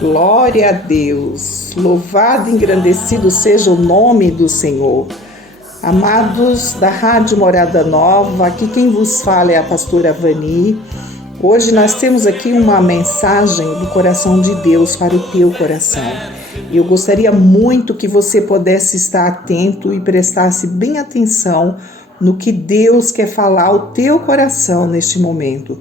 Glória a Deus, louvado e engrandecido seja o nome do Senhor. Amados da Rádio Morada Nova, aqui quem vos fala é a pastora Vani. Hoje nós temos aqui uma mensagem do coração de Deus para o teu coração. E eu gostaria muito que você pudesse estar atento e prestasse bem atenção no que Deus quer falar ao teu coração neste momento.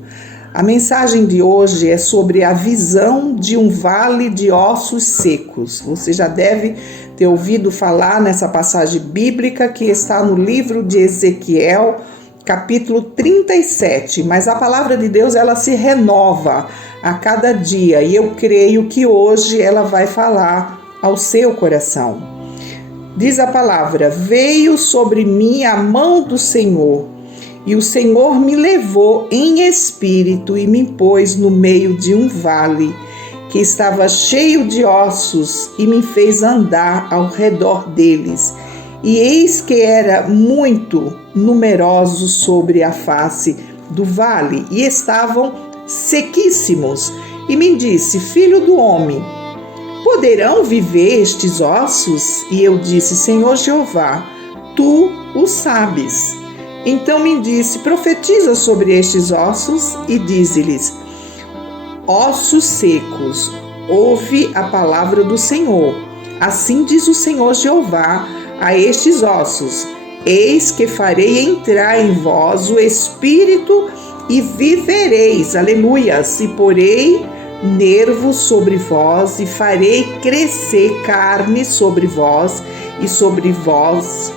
A mensagem de hoje é sobre a visão de um vale de ossos secos. Você já deve ter ouvido falar nessa passagem bíblica que está no livro de Ezequiel, capítulo 37. Mas a palavra de Deus, ela se renova a cada dia e eu creio que hoje ela vai falar ao seu coração. Diz a palavra: veio sobre mim a mão do Senhor. E o Senhor me levou em espírito e me pôs no meio de um vale que estava cheio de ossos e me fez andar ao redor deles. E eis que era muito numerosos sobre a face do vale e estavam sequíssimos. E me disse: filho do homem, poderão viver estes ossos? E eu disse: Senhor Jeová, tu o sabes. Então me disse: profetiza sobre estes ossos e dize-lhes: ossos secos, ouve a palavra do Senhor. Assim diz o Senhor Jeová a estes ossos: eis que farei entrar em vós o espírito e vivereis, aleluias, e porei nervos sobre vós e farei crescer carne sobre vós e sobre vós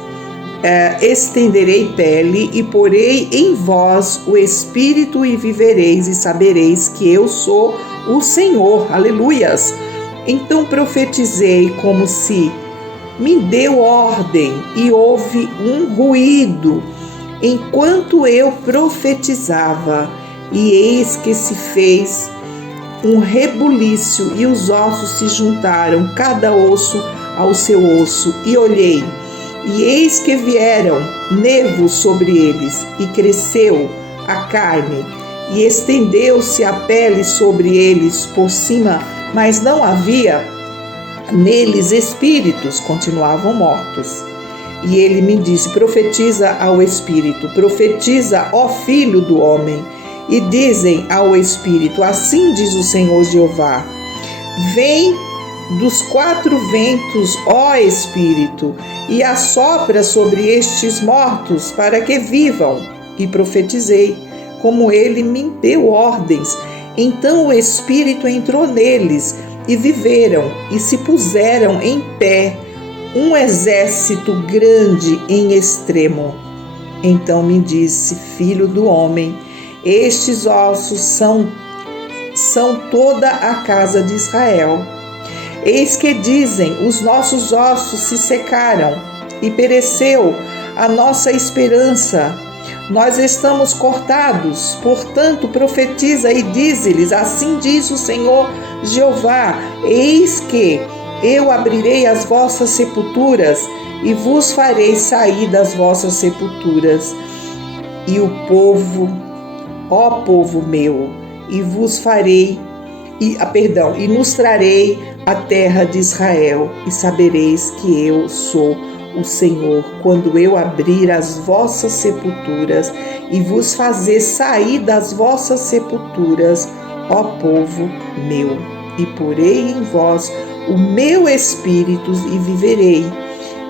estenderei pele e porei em vós o espírito e vivereis e sabereis que eu sou o Senhor, aleluias. Então profetizei como se me deu ordem e houve um ruído enquanto eu profetizava, e eis que se fez um rebuliço e os ossos se juntaram, cada osso ao seu osso, e olhei. E eis que vieram nervos sobre eles, e cresceu a carne, e estendeu-se a pele sobre eles por cima, mas não havia neles espíritos, continuavam mortos. E ele me disse: profetiza ao espírito, profetiza, ó filho do homem, e dizem ao espírito: assim diz o Senhor Jeová, vem dos quatro ventos, ó Espírito, e assopra sobre estes mortos para que vivam. E profetizei, como ele me deu ordens. Então o Espírito entrou neles, e viveram, e se puseram em pé, um exército grande em extremo. Então me disse: filho do homem, estes ossos são toda a casa de Israel. Eis que dizem: os nossos ossos se secaram e pereceu a nossa esperança. Nós estamos cortados. Portanto, profetiza e dize-lhes: assim diz o Senhor Jeová, eis que eu abrirei as vossas sepulturas e vos farei sair das vossas sepulturas. E o povo, ó povo meu, e vos farei, e nos trarei a terra de Israel, e sabereis que eu sou o Senhor, quando eu abrir as vossas sepulturas e vos fazer sair das vossas sepulturas, ó povo meu, e porei em vós o meu espírito e viverei,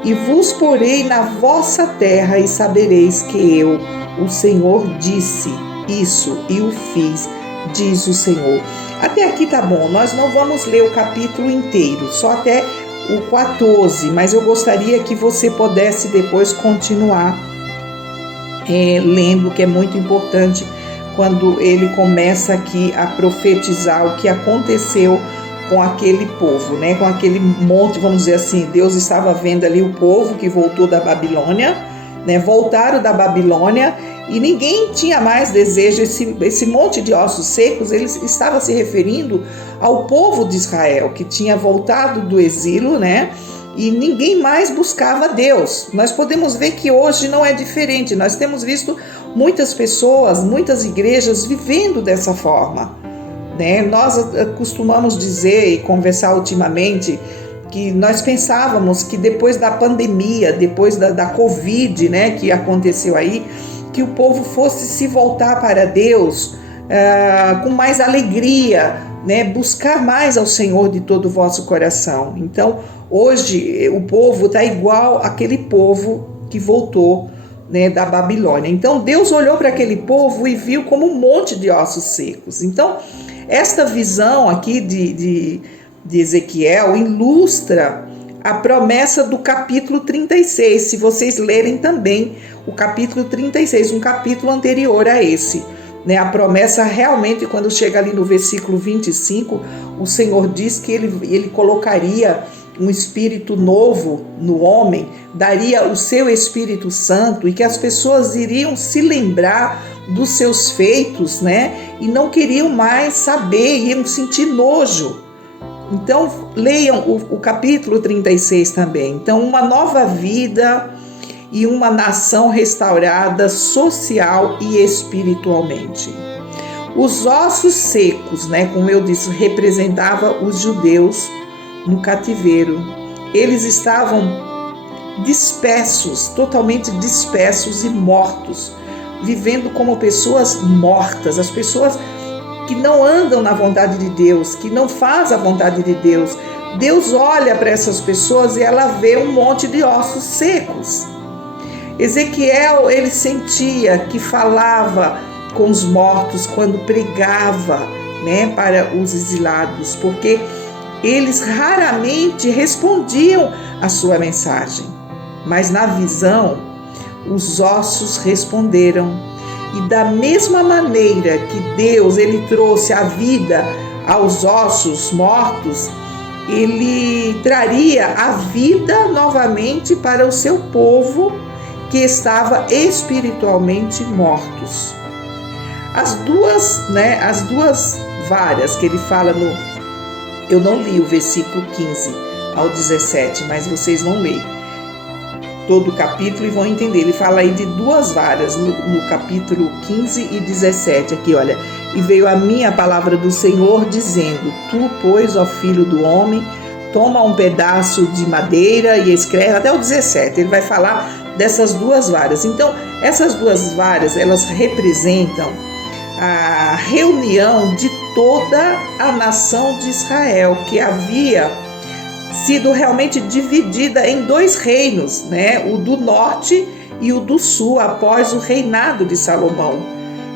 e vos porei na vossa terra, e sabereis que eu, o Senhor, disse isso e o fiz, diz o Senhor. Até aqui tá bom, nós não vamos ler o capítulo inteiro, só até o 14, mas eu gostaria que você pudesse depois continuar lendo, que é muito importante quando ele começa aqui a profetizar o que aconteceu com aquele povo, né? Com aquele monte, vamos dizer assim. Deus estava vendo ali o povo que voltou da Babilônia, né? Voltaram da Babilônia e ninguém tinha mais desejo. Esse monte de ossos secos, ele estava se referindo ao povo de Israel, que tinha voltado do exílio, né? E ninguém mais buscava Deus. Nós podemos ver que hoje não é diferente. Nós temos visto muitas pessoas, muitas igrejas vivendo dessa forma. né? Nós costumamos dizer e conversar ultimamente que nós pensávamos que depois da pandemia, depois da Covid, né, que aconteceu aí, que o povo fosse se voltar para Deus com mais alegria, né, buscar mais ao Senhor de todo o vosso coração. Então, hoje o povo está igual aquele povo que voltou, né, da Babilônia. Então, Deus olhou para aquele povo e viu como um monte de ossos secos. Então, esta visão aqui de Ezequiel ilustra a promessa do capítulo 36, se vocês lerem também o capítulo 36, um capítulo anterior a esse, né? A promessa realmente, quando chega ali no versículo 25, o Senhor diz que ele colocaria um espírito novo no homem, daria o seu Espírito Santo e que as pessoas iriam se lembrar dos seus feitos, né? E não queriam mais saber, iam sentir nojo. Então, leiam o capítulo 36 também. Então, uma nova vida e uma nação restaurada social e espiritualmente. Os ossos secos, né, como eu disse, representava os judeus no cativeiro. Eles estavam dispersos, totalmente dispersos e mortos, vivendo como pessoas mortas, as pessoas que não andam na vontade de Deus, que não fazem a vontade de Deus. Deus olha para essas pessoas e ela vê um monte de ossos secos. Ezequiel, ele sentia que falava com os mortos quando pregava, né, para os exilados, porque eles raramente respondiam a sua mensagem. Mas na visão, os ossos responderam. E da mesma maneira que Deus ele trouxe a vida aos ossos mortos, ele traria a vida novamente para o seu povo que estava espiritualmente mortos. As duas varas que ele fala eu não li o versículo 15 ao 17, mas vocês vão ler todo o capítulo e vão entender. Ele fala aí de duas varas no capítulo 15 e 17, aqui olha, e veio a mim a palavra do Senhor dizendo, tu, pois, ó filho do homem, toma um pedaço de madeira e escreve, até o 17, ele vai falar dessas duas varas. Então, essas duas varas, elas representam a reunião de toda a nação de Israel, que havia sido realmente dividida em dois reinos, né? O do norte e o do sul, após o reinado de Salomão,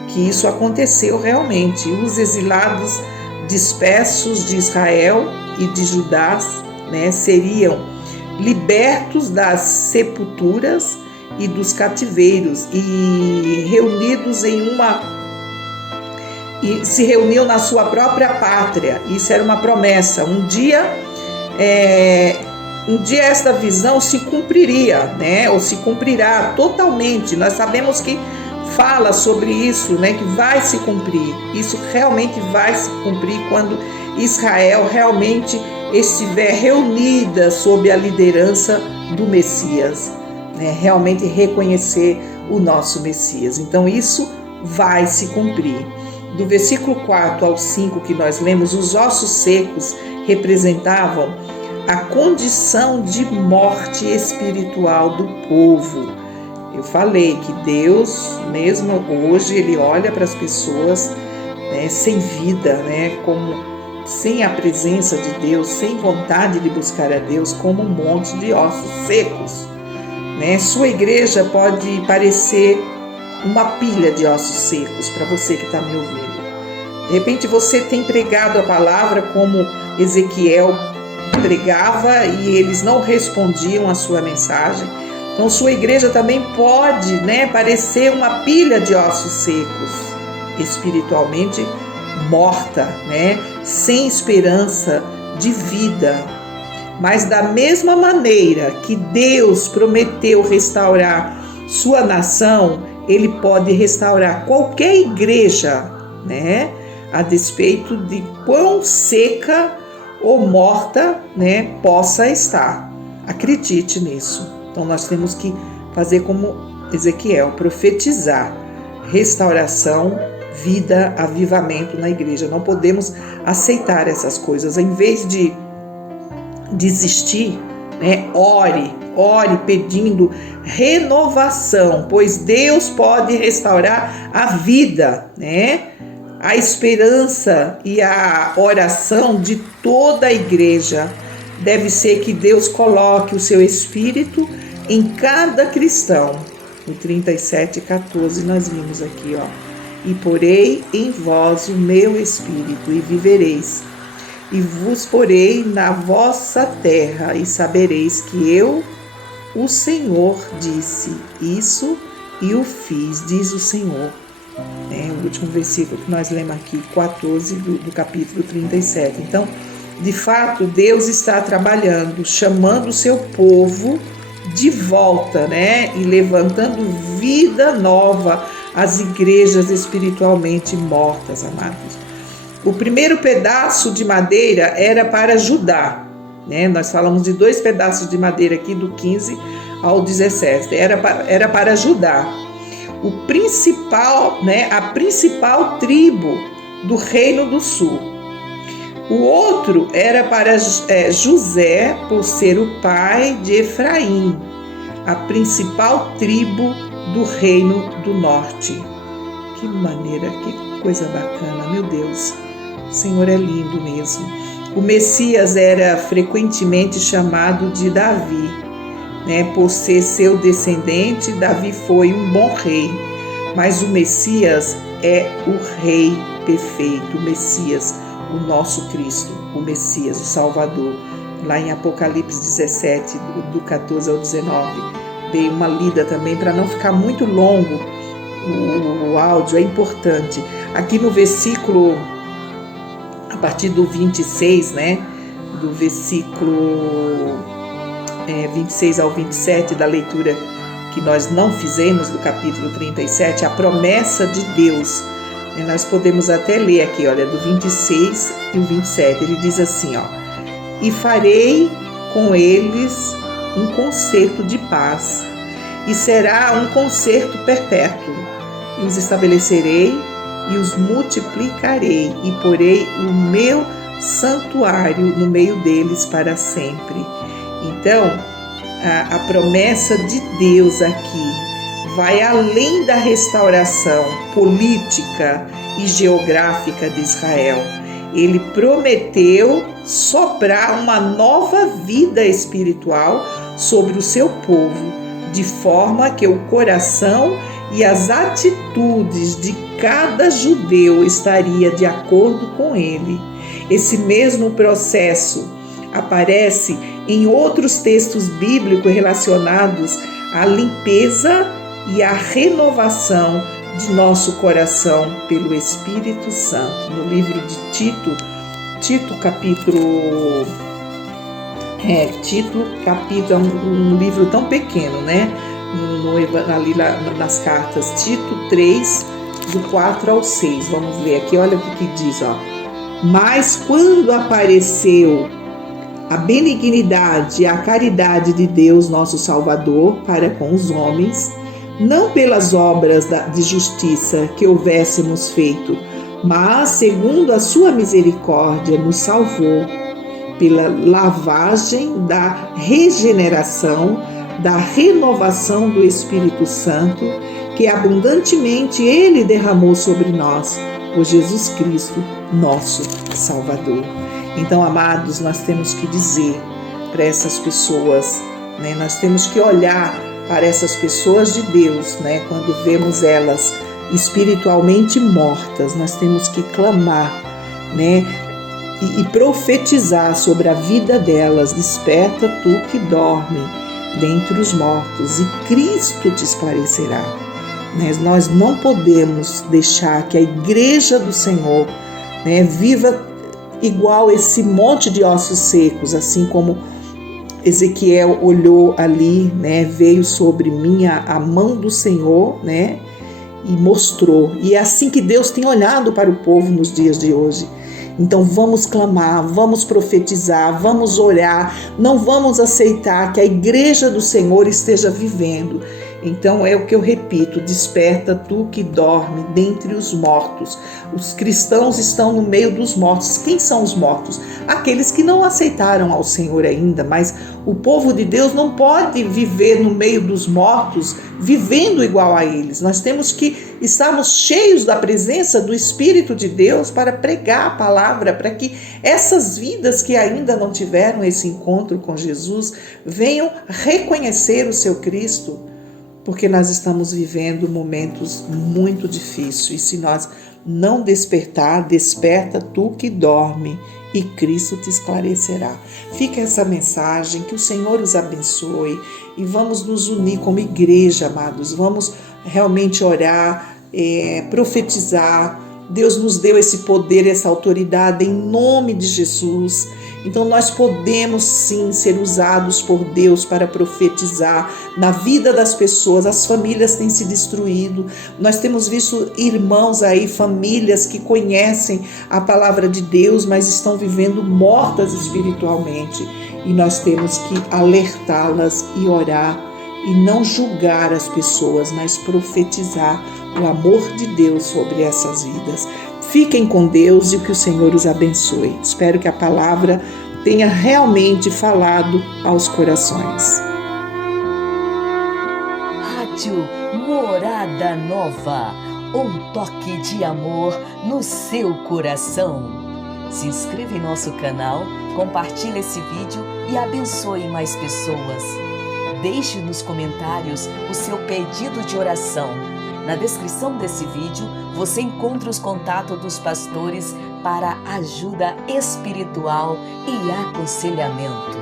que isso aconteceu realmente. Os exilados dispersos de Israel e de Judá, né, seriam libertos das sepulturas e dos cativeiros e reunidos e se reuniam na sua própria pátria. Isso era uma promessa. Um dia esta visão se cumpriria, né? Ou se cumprirá totalmente. Nós sabemos que fala sobre isso, né? Que vai se cumprir. Isso realmente vai se cumprir quando Israel realmente estiver reunida sob a liderança do Messias, né? Realmente reconhecer o nosso Messias. Então isso vai se cumprir. Do versículo 4 ao 5 que nós lemos, os ossos secos representavam a condição de morte espiritual do povo. Eu falei que Deus, mesmo hoje, ele olha para as pessoas, né, sem vida, né, como sem a presença de Deus, sem vontade de buscar a Deus, como um monte de ossos secos, né? Sua igreja pode parecer uma pilha de ossos secos para você que está me ouvindo. De repente você tem pregado a palavra como Ezequiel pregava e eles não respondiam a sua mensagem. Então sua igreja também pode, né, parecer uma pilha de ossos secos, espiritualmente morta, né, sem esperança de vida. Mas da mesma maneira que Deus prometeu restaurar sua nação, ele pode restaurar qualquer igreja, né, a despeito de quão seca ou morta, né, possa estar. Acredite nisso. Então nós temos que fazer como Ezequiel, profetizar restauração, vida, avivamento na igreja. Não podemos aceitar essas coisas. Em vez de desistir, né, ore pedindo renovação, pois Deus pode restaurar a vida, né? A esperança e a oração de toda a igreja deve ser que Deus coloque o seu Espírito em cada cristão. No 37:14 nós vimos aqui, e porei em vós o meu Espírito e vivereis, e vos porei na vossa terra e sabereis que eu, o Senhor, disse isso e o fiz, diz o Senhor. O último versículo que nós lemos aqui, 14 do capítulo 37. Então, de fato, Deus está trabalhando, chamando o seu povo de volta, né? E levantando vida nova às igrejas espiritualmente mortas, amados. O primeiro pedaço de madeira era para Judá, né? Nós falamos de 2 pedaços de madeira aqui, do 15 ao 17. Era para Judá. O principal, né? A principal tribo do Reino do Sul. O outro era para José, por ser o pai de Efraim, a principal tribo do Reino do Norte. Que maneira, que coisa bacana, meu Deus. O Senhor é lindo mesmo. O Messias era frequentemente chamado de Davi, né? Por ser seu descendente, Davi foi um bom rei. Mas o Messias é o rei perfeito, o Messias, o nosso Cristo, o Messias, o Salvador. Lá em Apocalipse 17, do 14 ao 19. Dei uma lida também para não ficar muito longo. O áudio é importante. Aqui no versículo, a partir do 26, né? Do versículo 26 ao 27 da leitura que nós não fizemos do capítulo 37, a promessa de Deus. E nós podemos até ler aqui, olha, do 26 e o 27. Ele diz assim, e farei com eles um concerto de paz, e será um concerto perpétuo, e os estabelecerei e os multiplicarei, e porei o meu santuário no meio deles para sempre. Então, a promessa de Deus aqui vai além da restauração política e geográfica de Israel. Ele prometeu soprar uma nova vida espiritual sobre o seu povo, de forma que o coração e as atitudes de cada judeu estaria de acordo com ele. Esse mesmo processo aparece em outros textos bíblicos relacionados à limpeza e à renovação de nosso coração pelo Espírito Santo. No livro de Tito capítulo é um livro tão pequeno, né? Ali nas cartas, Tito 3, do 4 ao 6. Vamos ler aqui, olha o que diz, Mas quando apareceu a benignidade e a caridade de Deus, nosso Salvador, para com os homens, não pelas obras de justiça que houvéssemos feito, mas segundo a sua misericórdia nos salvou, pela lavagem da regeneração, da renovação do Espírito Santo, que abundantemente Ele derramou sobre nós, por Jesus Cristo, nosso Salvador. Então, amados, nós temos que dizer para essas pessoas, né? Nós temos que olhar para essas pessoas de Deus, né? Quando vemos elas espiritualmente mortas, nós temos que clamar, né? E profetizar sobre a vida delas. Desperta tu que dorme dentre os mortos, e Cristo te esclarecerá. Né? Nós não podemos deixar que a igreja do Senhor, né, viva igual esse monte de ossos secos, assim como Ezequiel olhou ali, né, veio sobre mim a mão do Senhor, né, e mostrou. E é assim que Deus tem olhado para o povo nos dias de hoje. Então vamos clamar, vamos profetizar, vamos orar, não vamos aceitar que a igreja do Senhor esteja vivendo Então é o que eu repito: desperta tu que dorme dentre os mortos. Os cristãos estão no meio dos mortos. Quem são os mortos? Aqueles que não aceitaram ao Senhor ainda, mas o povo de Deus não pode viver no meio dos mortos, vivendo igual a eles. Nós temos que estarmos cheios da presença do Espírito de Deus para pregar a palavra, para que essas vidas que ainda não tiveram esse encontro com Jesus venham reconhecer o seu Cristo, porque nós estamos vivendo momentos muito difíceis. E se nós não despertar, desperta tu que dorme, e Cristo te esclarecerá. Fica essa mensagem, que o Senhor os abençoe, e vamos nos unir como igreja, amados. Vamos realmente orar, profetizar. Deus nos deu esse poder, essa autoridade em nome de Jesus. Então nós podemos sim ser usados por Deus para profetizar na vida das pessoas. As famílias têm se destruído. Nós temos visto irmãos aí, famílias que conhecem a palavra de Deus, mas estão vivendo mortas espiritualmente. E nós temos que alertá-las e orar e não julgar as pessoas, mas profetizar o amor de Deus sobre essas vidas. Fiquem com Deus e que o Senhor os abençoe. Espero que a palavra tenha realmente falado aos corações. Rádio Morada Nova, um toque de amor no seu coração. Se inscreva em nosso canal, compartilhe esse vídeo e abençoe mais pessoas. Deixe nos comentários o seu pedido de oração. Na descrição desse vídeo, você encontra os contatos dos pastores para ajuda espiritual e aconselhamento.